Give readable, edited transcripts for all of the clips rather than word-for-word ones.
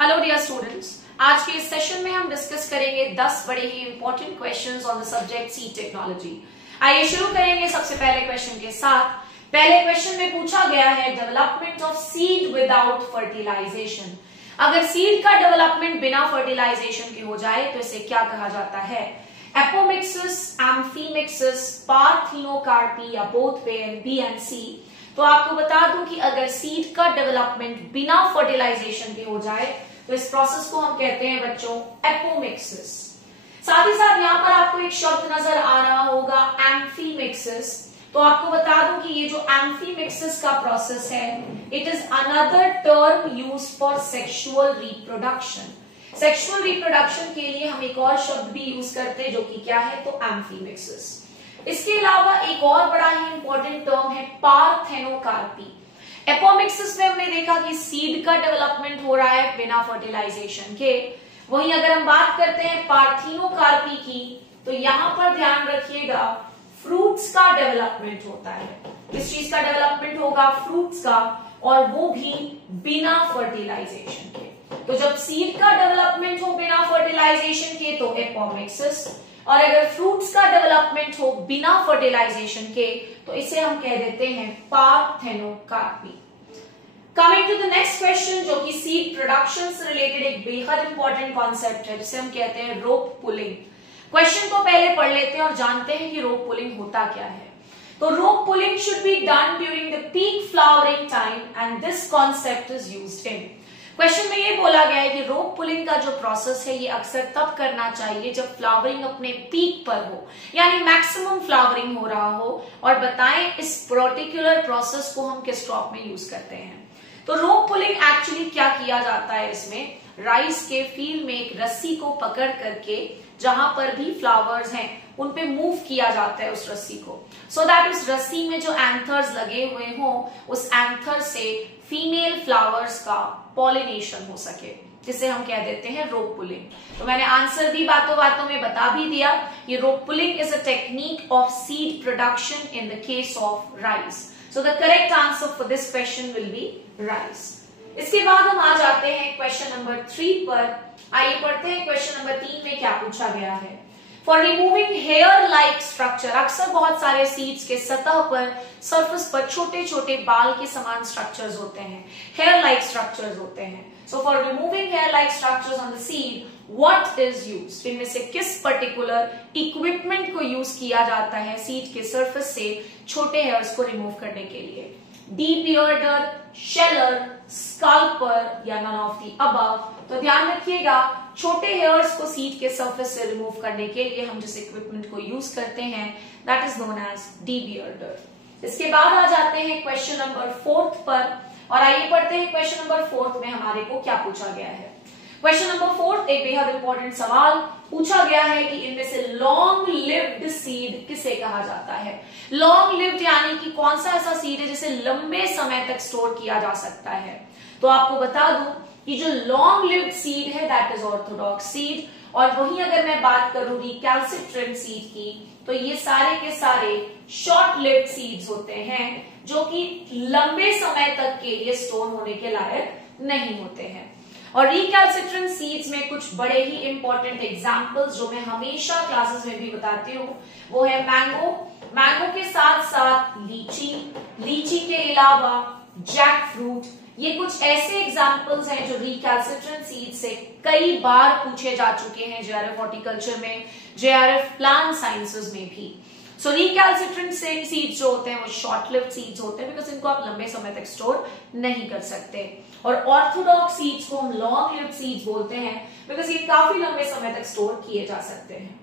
Hello dear students, आज के इस सेशन में हम डिस्कस करेंगे 10 बड़े ही important questions on the subject seed technology. आइए शुरू करेंगे सबसे पहले क्वेश्चन के साथ। पहले क्वेश्चन में पूछा गया है development of seed without fertilisation. अगर सीड का डेवलपमेंट बिना फर्टिलाइजेशन के हो जाए तो इसे क्या कहा जाता है? एपोमिक्सिस, एम्फीमिक्सिस, पार्थिनोकार्पी या both pair B and C. तो आपको बता दूं कि अगर सीड का डेवलपमेंट बिना फर्टिलाइजेशन के हो जाए तो इस प्रोसेस को हम कहते हैं बच्चों एपोमिक्सिस। साथ ही साथ यहाँ पर आपको एक शब्द नजर आ रहा होगा एम्फीमिक्सिस। तो आपको बता दूं कि ये जो एम्फीमिक्सिस का प्रोसेस है it is another term use for sexual reproduction. Sexual reproduction के लिए हम एक और शब्द भी यूज करते हैं जो कि क्या है, तो एम्फीमिक्सिस। इसके अलावा एक और बड़ा ही इंपॉर्टेंट टर्म है पार्थेनोकार्पी। एपोमिक्सिस में हमने देखा कि सीड का डेवलपमेंट हो रहा है बिना फर्टिलाइजेशन के। वहीं अगर हम बात करते हैं पार्थिनोकार्पी की तो यहां पर ध्यान रखिएगा फ्रूट्स का डेवलपमेंट होता है। किस चीज का डेवलपमेंट होगा? फ्रूट्स का, और वो भी बिना फर्टिलाइजेशन के। तो जब सीड का डेवलपमेंट हो बिना फर्टिलाइजेशन के तो एपोमिक्सिस, और अगर फ्रूट्स का डेवलपमेंट हो बिना फर्टिलाइजेशन के तो इसे हम कह देते हैं parthenocarpy. Coming to the next question जो कि सीड प्रोडक्शन से रिलेटेड एक बेहद इंपॉर्टेंट कॉन्सेप्ट है जिसे हम कहते हैं रोप पुलिंग। क्वेश्चन को पहले पढ़ लेते हैं और जानते हैं कि रोप पुलिंग होता क्या है। तो rope pulling should be done during the peak flowering time and this concept is used in. Question में ये बोला गया है कि रोप पुलिंग का जो प्रोसेस है ये अक्सर तब करना चाहिए जब फ्लावरिंग अपने पीक पर हो, यानी मैक्सिमम फ्लावरिंग हो रहा हो। और बताएं इस पर्टिकुलर प्रोसेस को हम किस क्रॉप में यूज करते हैं। तो रोप पुलिंग एक्चुअली क्या किया जाता है, इसमें राइस के फील्ड में एक रस्सी को पकड़ करके जहां पर भी फ्लावर्स हैं उन पे मूव किया जाता है उस रस्सी को, सो दैट उस रस्सी में जो एंथर्स लगे हुए हों उस एंथर से फीमेल फ्लावर्स का पॉलिनेशन हो सके, जिसे हम कह देते हैं रोप पुलिंग। तो मैंने आंसर भी बातों बातों में बता भी दिया। ये rope pulling is a technique of seed production in the case of rice. So the correct answer for this question will be rice. इसके बाद हम आ जाते हैं क्वेश्चन नंबर 3 पर। आइए पढ़ते हैं क्वेश्चन नंबर 3 में क्या पूछा गया है। For removing hair like structure, अक्सर बहुत सारे सीड्स के सतह पर, सरफेस पर छोटे छोटे बाल के समान स्ट्रक्चर्स होते हैं, हेयर लाइक स्ट्रक्चर्स होते हैं। So for removing hair like structures on the seed what is used? इनमें से किस पर्टिकुलर इक्विपमेंट को यूज किया जाता है सीड के सरफेस से छोटे हेयर्स को रिमूव करने के लिए? डीबियर्डर, शेलर, स्काल्पर या नन ऑफ द अबव? तो ध्यान रखिएगा छोटे हेयर्स को सीड के सरफेस से रिमूव करने के लिए हम जिस इक्विपमेंट को यूज करते हैं दैट इज नोन एज डीबियर्डर। इसके बाद आ जाते हैं क्वेश्चन नंबर 4 पर और आइए पढ़ते हैं क्वेश्चन नंबर 4 में हमारे को क्या पूछा गया है। क्वेश्चन नंबर 4 एक बेहद इंपॉर्टेंट सवाल पूछा गया है कि इनमें से लॉन्ग लिव्ड सीड किसे कहा जाता है? लॉन्ग लिव्ड यानी कि कौन सा ऐसा सीड है जिसे लंबे समय तक स्टोर किया जा सकता है। तो आपको बता दूं कि जो लॉन्ग लिव्ड सीड है दैट इज ऑर्थोडॉक्स सीड, और वहीं अगर मैं बात करूं रिकैल्सिट्रेंट सीड की तो ये सारे के सारे शॉर्ट लिव्ड सीड्स होते हैं जो कि लंबे समय तक के लिए स्टोर होने के लायक नहीं होते हैं। और रिकैल्सिट्रेंट सीड्स में कुछ बड़े ही इंपॉर्टेंट एग्जांपल्स जो मैं हमेशा क्लासेस में भी बताती हूँ वो है मैंगो, मैंगो के साथ साथ लीची, लीची के अलावा जैक फ्रूट। ये कुछ ऐसे एग्जांपल्स हैं जो रिकैल्सिट्रेंट सीड से कई बार पूछे जा चुके हैं जेआरएफ हॉर्टिकल्चर में, जेआरएफ प्लांट साइंसेस में भी। सो रिकैल्सिट्रेंट सीड्स जो होते हैं वो शॉर्ट लिव्ड सीड्स होते हैं बिकॉज इनको आप लंबे समय तक स्टोर नहीं कर सकते। और ऑर्थोडॉक्स सीड्स को हम लॉन्ग लिव्ड सीड्स बोलते हैं बिकॉज ये काफी लंबे समय तक स्टोर किए जा सकते हैं।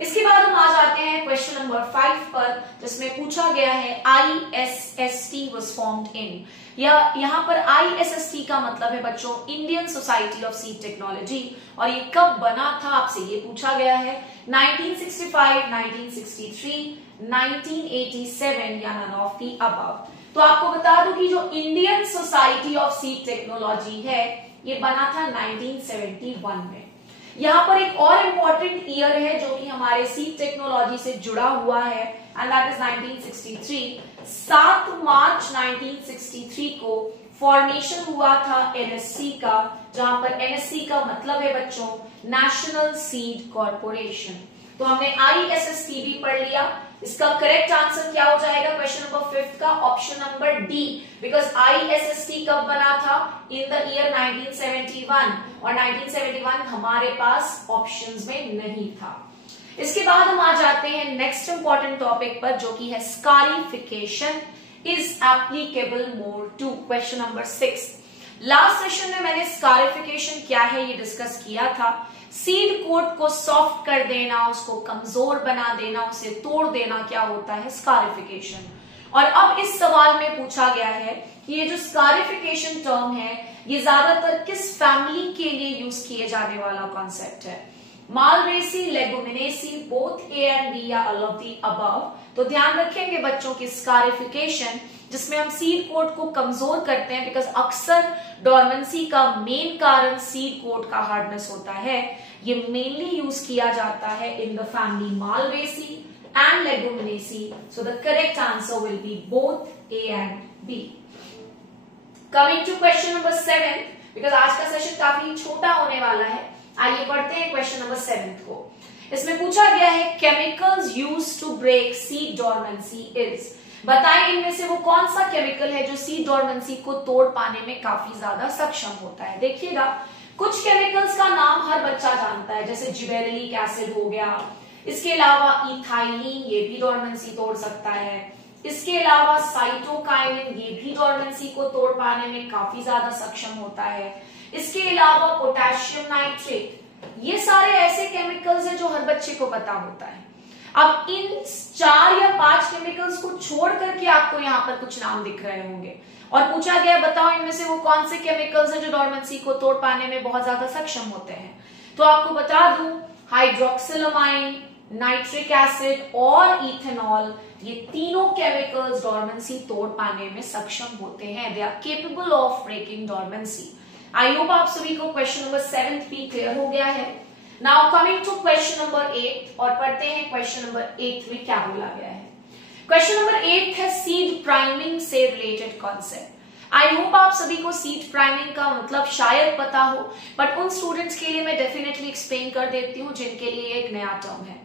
इसके बाद हम आ जाते हैं क्वेश्चन नंबर 5 पर जिसमें पूछा गया है ISST was formed in। यहाँ पर ISST का मतलब है बच्चों Indian society of seed technology, और ये कब बना था आपसे ये पूछा गया है। 1965, 1963, 1987 या नन ऑफ द अबव। तो आपको बता दूं कि जो Indian society of seed technology है ये बना था 1971 में। यहाँ पर एक और इम्पोर्टेंट ईयर है जो कि हमारे सीड टेक्नोलॉजी से जुड़ा हुआ है एंड दैट इज 1963। 7 मार्च 1963 को फॉर्मेशन हुआ था एनएससी का, जहां पर एनएससी का मतलब है बच्चों नेशनल सीड कॉर्पोरेशन। तो हमने ISSTB पढ़ लिया। इसका करेक्ट आंसर क्या हो जाएगा क्वेश्चन नंबर 5 का? Option number D, because ISST कब बना था? इन द ईयर 1971, और 1971 हमारे पास ऑप्शंस में नहीं था। इसके बाद हम आ जाते हैं नेक्स्ट इंपॉर्टेंट टॉपिक पर, जो कि है scarification is applicable more to, question number 6। Last session में मैंने स्कारिफिकेशन क्या है ये डिस्कस किया था। सीड कोट को सॉफ्ट कर देना, उसको कमजोर बना देना, उसे तोड़ देना, क्या होता है? स्कारिफिकेशन। और अब इस सवाल में पूछा गया है कि ये जो स्कारिफिकेशन टर्म है ये ज्यादातर किस फैमिली के लिए यूज किए जाने वाला कॉन्सेप्ट है? Malvaceae, Leguminaceae, both A and B, या ऑल ऑफ दी अबव? तो ध्यान रखेंगे बच्चों की स्कारिफिकेशन जिसमें हम सीड कोट को कमजोर करते हैं, बिकॉज अक्सर डोरमेंसी का मेन कारण सीड कोट का हार्डनेस होता है। ये मेनली यूज किया जाता है in the family Malvaceae and Leguminaceae. So the correct answer will be both A and B. Coming to question number 7, because आज का सेशन काफी छोटा होने वाला है, आइए पढ़ते हैं क्वेश्चन नंबर 7 को। इसमें पूछा गया है chemicals used to break seed dormancy is. बताएं इनमें से वो कौन सा केमिकल है जो सीड डोरमेंसी को तोड़ पाने में काफी ज्यादा सक्षम होता है। देखिएगा, कुछ केमिकल्स का नाम हर बच्चा जानता है, जैसे जिबेरेलिक एसिड हो गया, इसके अलावा इथाइलिन, ये भी डोरमेंसी तोड़ सकता है। इसके अलावा साइटोकाइनिन, ये भी डोरमेंसी को तोड़ पाने में काफी ज्यादा सक्षम होता है। इसके अलावा पोटेशियम नाइट्रेट, ये सारे ऐसे केमिकल्स हैं जो हर बच्चे को पता होता है। अब इन 4 या 5 केमिकल्स को छोड़ करके आपको यहाँ पर कुछ नाम दिख रहे होंगे, और पूछा गया बताओ इनमें से वो कौन से केमिकल्स हैं जो डोरमेंसी को तोड़ पाने में बहुत ज्यादा सक्षम होते हैं। तो आपको बता दूं, हाइड्रोक्सिलामाइन, नाइट्रिक एसिड और इथेनॉल, ये तीनों केमिकल्स डोरमेंसी तोड़ पाने में सक्षम होते हैं। They are capable of breaking dormancy. I hope आप सभी को क्वेश्चन नंबर 7 भी क्लियर हो गया है। Now coming to question number 8, और पढ़ते हैं क्वेश्चन नंबर 8 में क्या बोला गया है। क्वेश्चन नंबर 8 है सीड प्राइमिंग से रिलेटेड कॉन्सेप्ट। आई होप आप सभी को सीड प्राइमिंग का मतलब शायद पता हो, बट उन स्टूडेंट्स के लिए मैं डेफिनेटली एक्सप्लेन कर देती हूँ जिनके लिए एक नया टर्म है।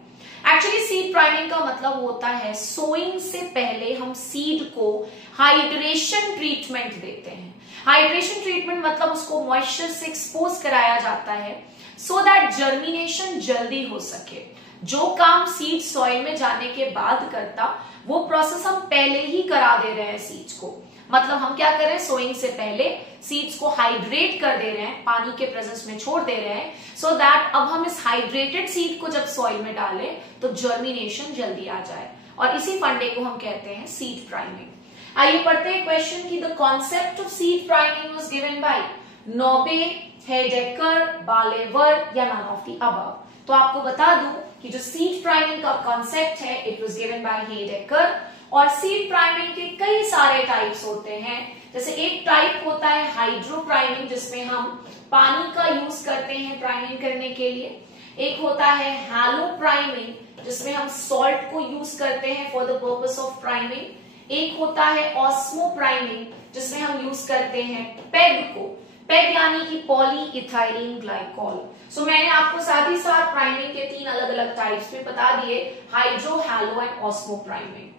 एक्चुअली सीड प्राइमिंग का मतलब होता है सोइंग से पहले हम सीड को हाइड्रेशन ट्रीटमेंट देते हैं। हाइड्रेशन ट्रीटमेंट मतलब उसको मॉइस्चर से एक्सपोज कराया जाता है सो दैट जर्मिनेशन जल्दी हो सके। जो काम सीड सॉइल में जाने के बाद करता वो प्रोसेस हम पहले ही करा दे रहे हैं सीड्स को। मतलब हम क्या कर रहे हैं, सोइंग से पहले सीड्स को हाइड्रेट कर दे रहे हैं, पानी के प्रेजेंस में छोड़ दे रहे हैं, सो दैट अब हम इस हाइड्रेटेड सीड को जब सॉइल में डालें तो जर्मिनेशन जल्दी आ जाए, और इसी फंडे को हम कहते हैं सीड प्राइमिंग। आइए पढ़ते हैं क्वेश्चन की। The concept of seed priming was given by Nobbe, Heydecker, बालेवर, या नन ऑफ द अबव। तो आपको बता दूं कि जो सीड प्राइमिंग का कॉन्सेप्ट है इट वाज गिवन बाय हेडेकर, और सीड प्राइमिंग के कई सारे टाइप्स होते हैं। जैसे एक टाइप होता है हाइड्रो प्राइमिंग, जिसमें हम पानी का यूज करते हैं प्राइमिंग करने के लिए। एक होता है हैलो प्राइमिंग, जिसमें हम सॉल्ट को यूज करते हैं for the purpose of priming. एक होता है ऑस्मो प्राइमिंग, जिसमें हम यूज करते हैं पेग को, पेग यानी कि पॉली इथाइलिन ग्लाइकॉल। सो मैंने आपको साथ ही साथ प्राइमिंग के 3 अलग अलग टाइप्स भी बता दिए, hydro, hello and osmo priming.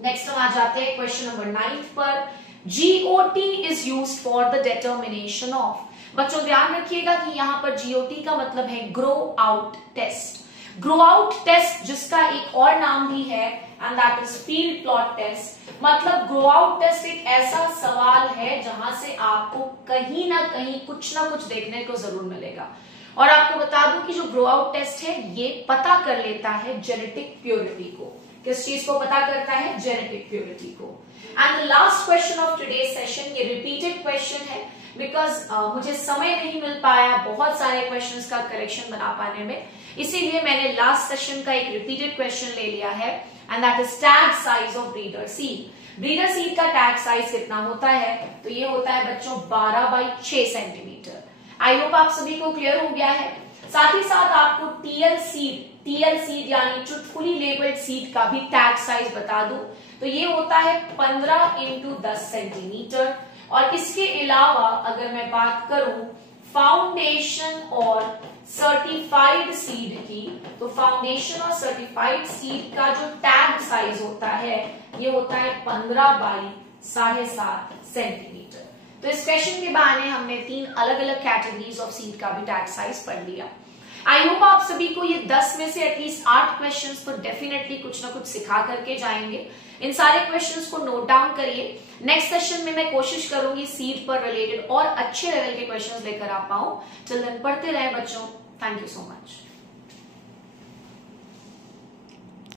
Next हम आ जाते हैं क्वेश्चन नंबर 9 पर। GOT is used for the determination of. बच्चों ध्यान रखिएगा कि यहाँ पर GOT का मतलब है grow out test. Grow out test जिसका एक और नाम भी है and that is field plot test. मतलब ग्रो आउट टेस्ट एक ऐसा सवाल है जहां से आपको कहीं ना कहीं कुछ ना कुछ देखने को जरूर मिलेगा। और आपको बता दूं कि जो ग्रो आउट टेस्ट है ये पता कर लेता है जेनेटिक प्योरिटी को। किस चीज को पता करता है? जेनेटिक प्योरिटी को। And the last question of today's session, ये रिपीटेड क्वेश्चन है बिकॉज मुझे समय नहीं मिल पाया बहुत सारे क्वेश्चंस का करेक्शन बना पाने में, इसीलिए मैंने लास्ट सेशन का एक रिपीटेड क्वेश्चन ले लिया है and that is tag size of breeder seed. Breeder seed का टैग साइज कितना होता है? तो ये होता है बच्चों 12 बाई 6 सेंटीमीटर। आई होप आप सभी को क्लियर हो गया है। साथ ही साथ आपको टीएल सीड यानी ट्रुथफुली लेबल्ड सीड का भी टैग साइज बता दूं तो ये होता है 15 × 10 सेंटीमीटर। और इसके अलावा अगर मैं बात करूं फाउंडेशन और सर्टिफाइड सीड की, तो फाउंडेशन और सर्टिफाइड सीड का जो टैग साइज होता है ये होता है 15 बाई 7.5 सेंटीमीटर। तो इस क्वेश्चन के बहाने हमने 3 अलग अलग कैटेगरीज ऑफ सीड का भी टैग साइज पढ़ लिया। आई होप आप सभी को ये 10 में से एटलीस्ट 8 क्वेश्चंस तो डेफिनेटली कुछ ना कुछ सिखा करके जाएंगे। इन सारे क्वेश्चंस को नोट डाउन करिए। नेक्स्ट सेशन में मैं कोशिश करूंगी सीड पर रिलेटेड और अच्छे लेवल के क्वेश्चंस लेकर आ पाऊं। टिल देन पढ़ते रहें बच्चों। Thank you so much.